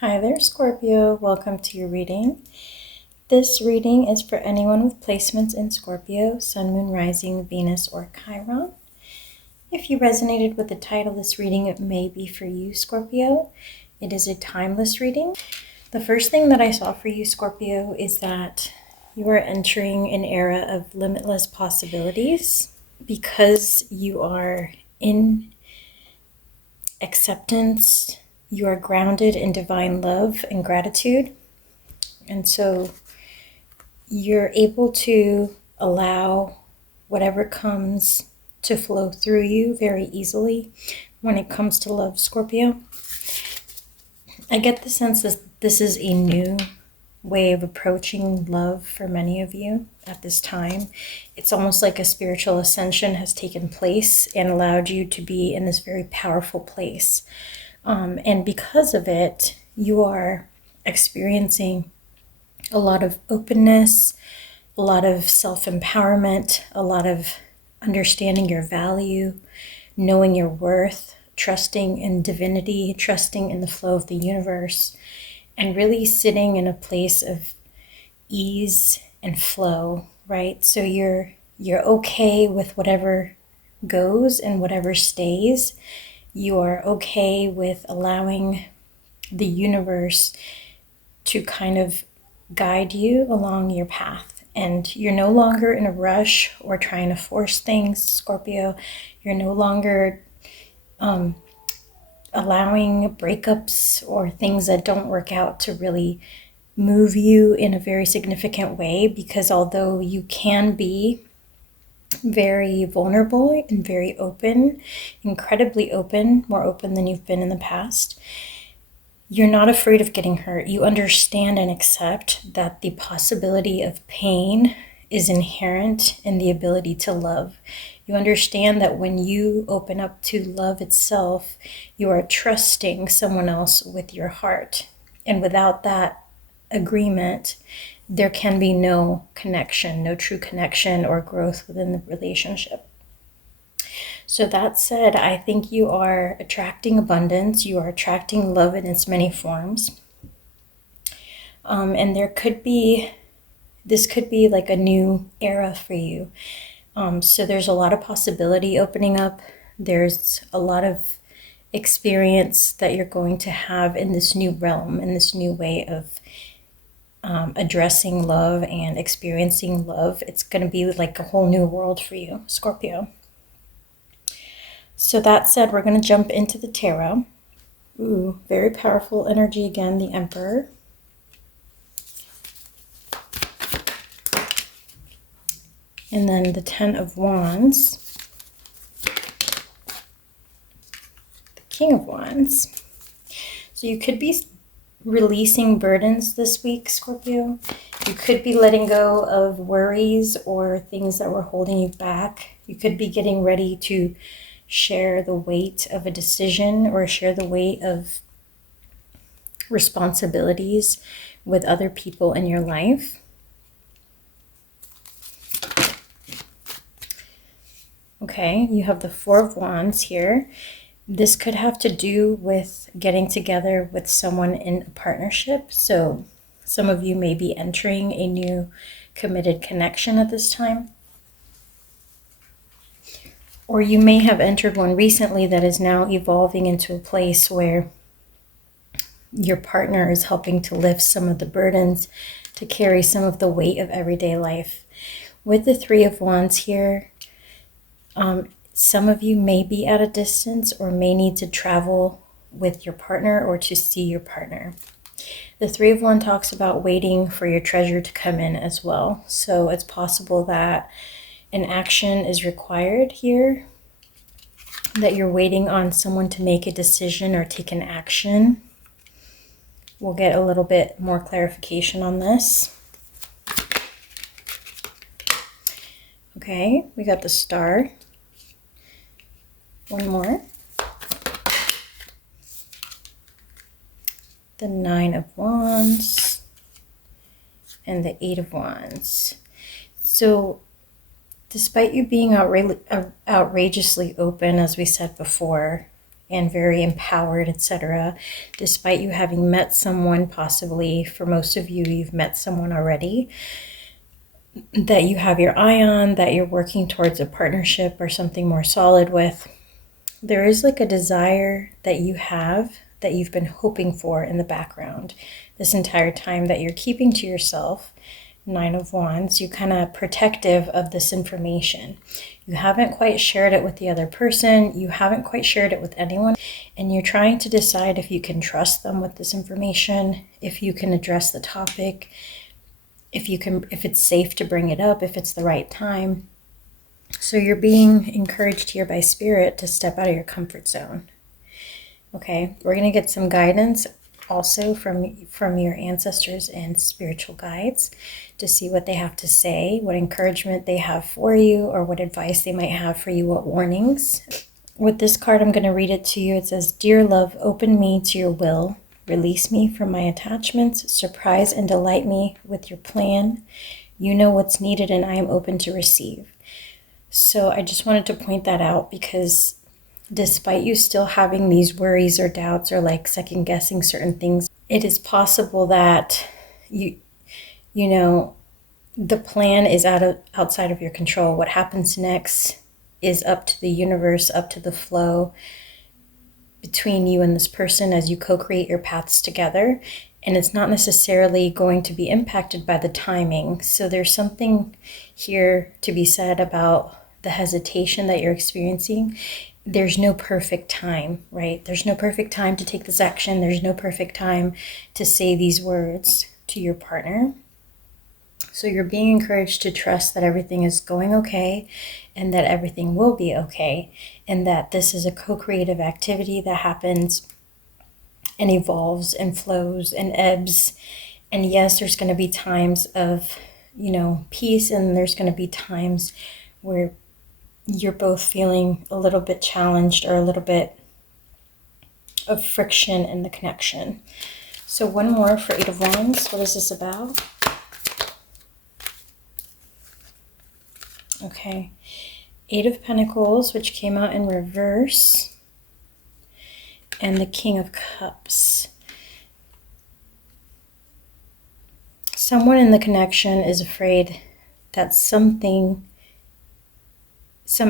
Hi there, Scorpio. Welcome to your reading. This reading is for anyone with placements in Scorpio, Sun, Moon, Rising, Venus, or Chiron. If you resonated with the title of this reading, it may be for you, Scorpio. It is a timeless reading. The first thing that I saw for you, Scorpio, is that you are entering an era of limitless possibilities because you are in acceptance. You are grounded in divine love and gratitude. And so you're able to allow whatever comes to flow through you very easily when it comes to love, Scorpio. I get the sense that this is a new way of approaching love for many of you at this time. It's almost like a spiritual ascension has taken place and allowed you to be in this very powerful place. And because of it, you are experiencing a lot of openness, a lot of self-empowerment, a lot of understanding your value, knowing your worth, trusting in divinity, trusting in the flow of the universe, and really sitting in a place of ease and flow, right? So you're okay with whatever goes and whatever stays. You are okay with allowing the universe to kind of guide you along your path. And you're no longer in a rush or trying to force things, Scorpio. You're no longer allowing breakups or things that don't work out to really move you in a very significant way, because although you can be very vulnerable and very open, incredibly open, more open than you've been in the past, you're not afraid of getting hurt. You understand and accept that the possibility of pain is inherent in the ability to love. You understand that when you open up to love itself, you are trusting someone else with your heart. And without that agreement, there can be no connection, no true connection or growth within the relationship. So that said, I think you are attracting abundance. You are attracting love in its many forms. And this could be like a new era for you. So there's a lot of possibility opening up. There's a lot of experience that you're going to have in this new realm, in this new way of addressing love and experiencing love. It's going to be like a whole new world for you, Scorpio. So that said, we're going to jump into the tarot. Ooh, very powerful energy again, the Emperor. And then the Ten of Wands. The King of Wands. So you could be releasing burdens this week, Scorpio. You could be letting go of worries or things that were holding you back. You could be getting ready to share the weight of a decision or share the weight of responsibilities with other people in your life. Okay, you have the Four of Wands here. This could have to do with getting together with someone in a partnership. So some of you may be entering a new committed connection at this time. Or you may have entered one recently that is now evolving into a place where your partner is helping to lift some of the burdens, to carry some of the weight of everyday life. With the Three of Wands here, some of you may be at a distance or may need to travel with your partner or to see your partner. The Three of Wands talks about waiting for your treasure to come in as well. So it's possible that an action is required here, that you're waiting on someone to make a decision or take an action. We'll get a little bit more clarification on this. Okay, we got the Star. One more. The Nine of Wands and the Eight of Wands. So despite you being outrageously open, as we said before, and very empowered, etc. Despite you having met someone, possibly for most of you, you've met someone already that you have your eye on, that you're working towards a partnership or something more solid with. There is like a desire that you have that you've been hoping for in the background this entire time that you're keeping to yourself. 9 of Wands, you're kind of protective of this information. You haven't quite shared it with the other person. You haven't quite shared it with anyone. And you're trying to decide if you can trust them with this information, if you can address the topic, if it's safe to bring it up, if it's the right time. So you're being encouraged here by Spirit to step out of your comfort zone. Okay, we're going to get some guidance also from your ancestors and spiritual guides to see what they have to say, what encouragement they have for you, or what advice they might have for you, what warnings. With this card, I'm going to read it to you. It says, "Dear love, open me to your will. Release me from my attachments. Surprise and delight me with your plan. You know what's needed and I am open to receive." So I just wanted to point that out because despite you still having these worries or doubts or like second guessing certain things, it is possible that you know the plan is outside of your control. What happens next is up to the universe, up to the flow between you and this person as you co-create your paths together. And it's not necessarily going to be impacted by the timing. So there's something here to be said about the hesitation that you're experiencing. There's no perfect time, right? There's no perfect time to take this action. There's no perfect time to say these words to your partner. So you're being encouraged to trust that everything is going okay and that everything will be okay, and that this is a co-creative activity that happens and evolves and flows and ebbs. And yes, there's going to be times of, peace, and there's going to be times where you're both feeling a little bit challenged or a little bit of friction in the connection. So one more for 8 of Wands. What is this about? Okay. 8 of Pentacles, which came out in reverse, and the King of Cups. Someone in the connection is afraid that some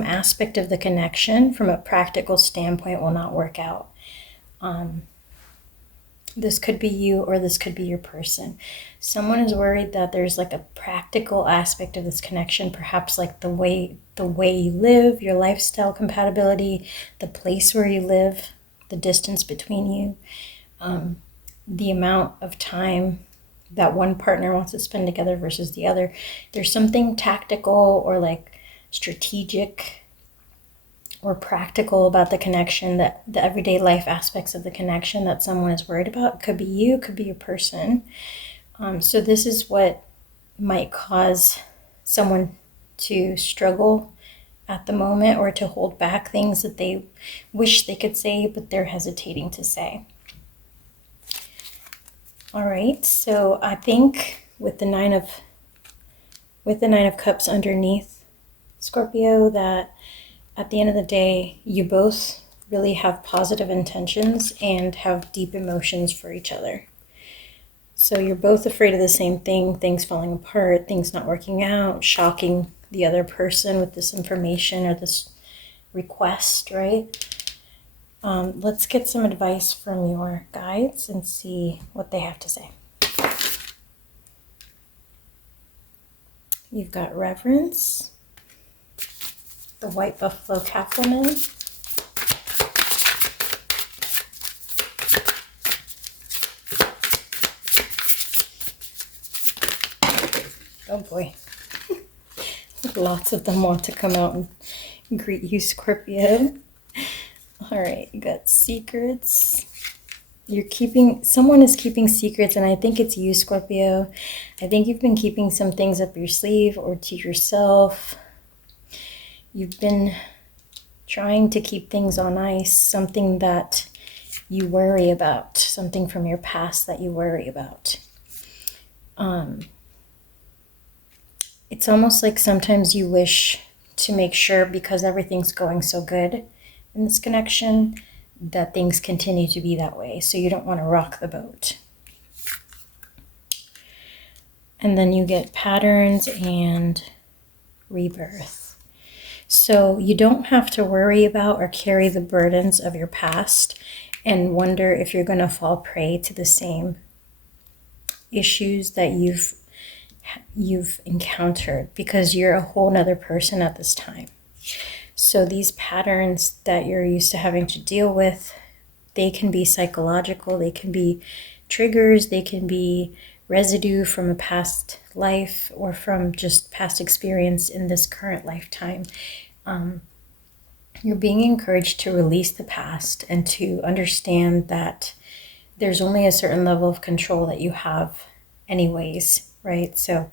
aspect of the connection from a practical standpoint will not work out. This could be you or this could be your person. Someone is worried that there's like a practical aspect of this connection, perhaps like the way you live, your lifestyle compatibility, the place where you live, the distance between you, the amount of time that one partner wants to spend together versus the other. There's something tactical or like strategic or practical about the connection, that the everyday life aspects of the connection that someone is worried about. Could be you, could be your person. So this is what might cause someone to struggle at the moment or to hold back things that they wish they could say, but they're hesitating to say. All right, so I think with the 9 of Cups underneath, Scorpio, that at the end of the day, you both really have positive intentions and have deep emotions for each other. So you're both afraid of the same thing, things falling apart, things not working out, shocking the other person with this information or this request, right? Let's get some advice from your guides and see what they have to say. You've got Reverence, the White Buffalo Calf Woman, oh boy, lots of them want to come out and greet you, Scorpio. All right, you got secrets. Someone is keeping secrets, and I think it's you, Scorpio. I think you've been keeping some things up your sleeve or to yourself. You've been trying to keep things on ice, something that you worry about, something from your past that you worry about. It's almost like sometimes you wish to make sure, because everything's going so good in this connection, that things continue to be that way. So you don't want to rock the boat. And then you get patterns and rebirth. So you don't have to worry about or carry the burdens of your past and wonder if you're going to fall prey to the same issues that you've encountered, because you're a whole nother person at this time. So these patterns that you're used to having to deal with, they can be psychological, they can be triggers, they can be residue from a past life or from just past experience in this current lifetime. You're being encouraged to release the past and to understand that there's only a certain level of control that you have anyways, right? So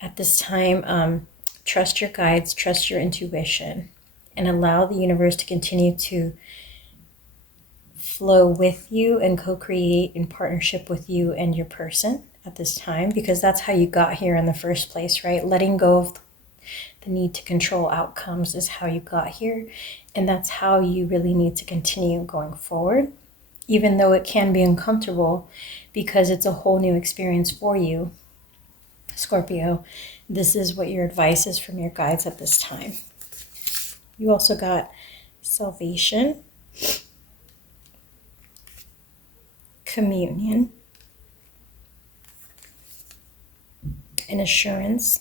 at this time, trust your guides, trust your intuition, and allow the universe to continue to flow with you and co-create in partnership with you and your person at this time, because that's how you got here in the first place, right? Letting go of the need to control outcomes is how you got here, and that's how you really need to continue going forward, even though it can be uncomfortable because it's a whole new experience for you, Scorpio. This is what your advice is from your guides at this time. You also got salvation, communion, and assurance.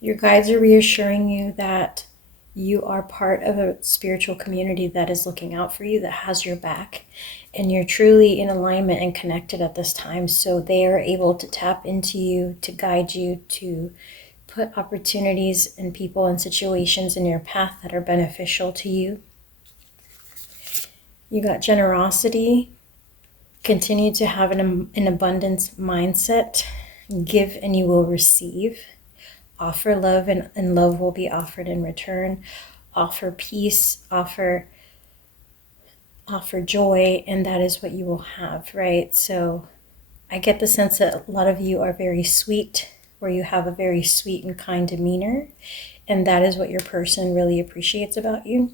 Your guides are reassuring you that you are part of a spiritual community that is looking out for you, that has your back, and you're truly in alignment and connected at this time. So they are able to tap into you, to guide you, to put opportunities and people and situations in your path that are beneficial to you. You got generosity. Continue to have an abundance mindset. Give and you will receive. Offer love and love will be offered in return. Offer peace, offer joy, and that is what you will have, right? So I get the sense that a lot of you are very sweet, where you have a very sweet and kind demeanor, and that is what your person really appreciates about you.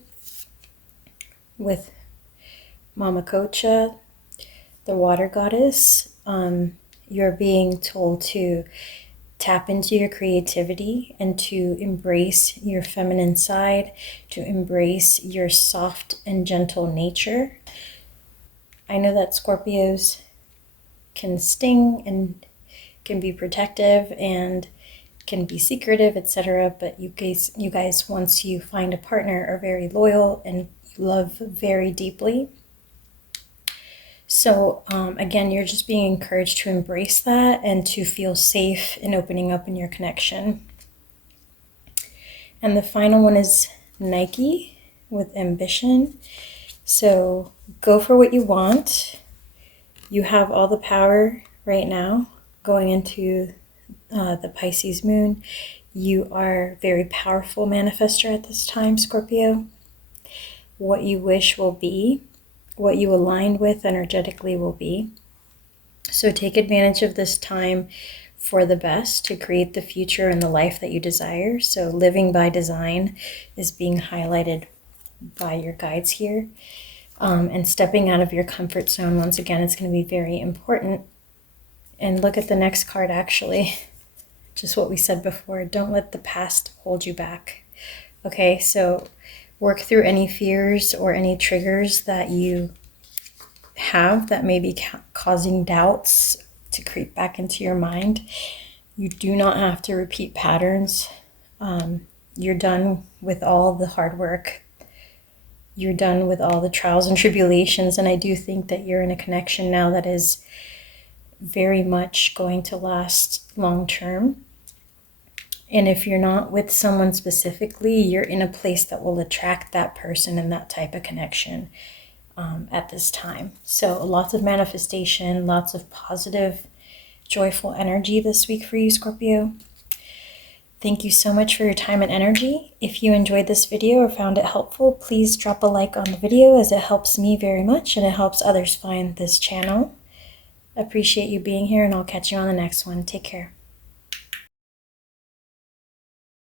With Mama Kocha, the water goddess, you're being told to tap into your creativity and to embrace your feminine side, to embrace your soft and gentle nature. I know that Scorpios can sting and can be protective and can be secretive, etc. But you guys, once you find a partner, are very loyal and you love very deeply. So again, you're just being encouraged to embrace that and to feel safe in opening up in your connection. And the final one is Nike, with ambition. So go for what you want. You have all the power right now going into the Pisces moon. You are a very powerful manifester at this time, Scorpio. What you wish will be. What you align with energetically will be. So take advantage of this time for the best to create the future and the life that you desire. So living by design is being highlighted by your guides here. And stepping out of your comfort zone, once again, it's going to be very important. And look at the next card, actually. Just what we said before. Don't let the past hold you back. Okay, so work through any fears or any triggers that you have that may be causing doubts to creep back into your mind. You do not have to repeat patterns. You're done with all the hard work. You're done with all the trials and tribulations. And I do think that you're in a connection now that is very much going to last long term. And if you're not with someone specifically, you're in a place that will attract that person and that type of connection at this time. So lots of manifestation, lots of positive, joyful energy this week for you, Scorpio. Thank you so much for your time and energy. If you enjoyed this video or found it helpful, please drop a like on the video, as it helps me very much and it helps others find this channel. Appreciate you being here, and I'll catch you on the next one. Take care.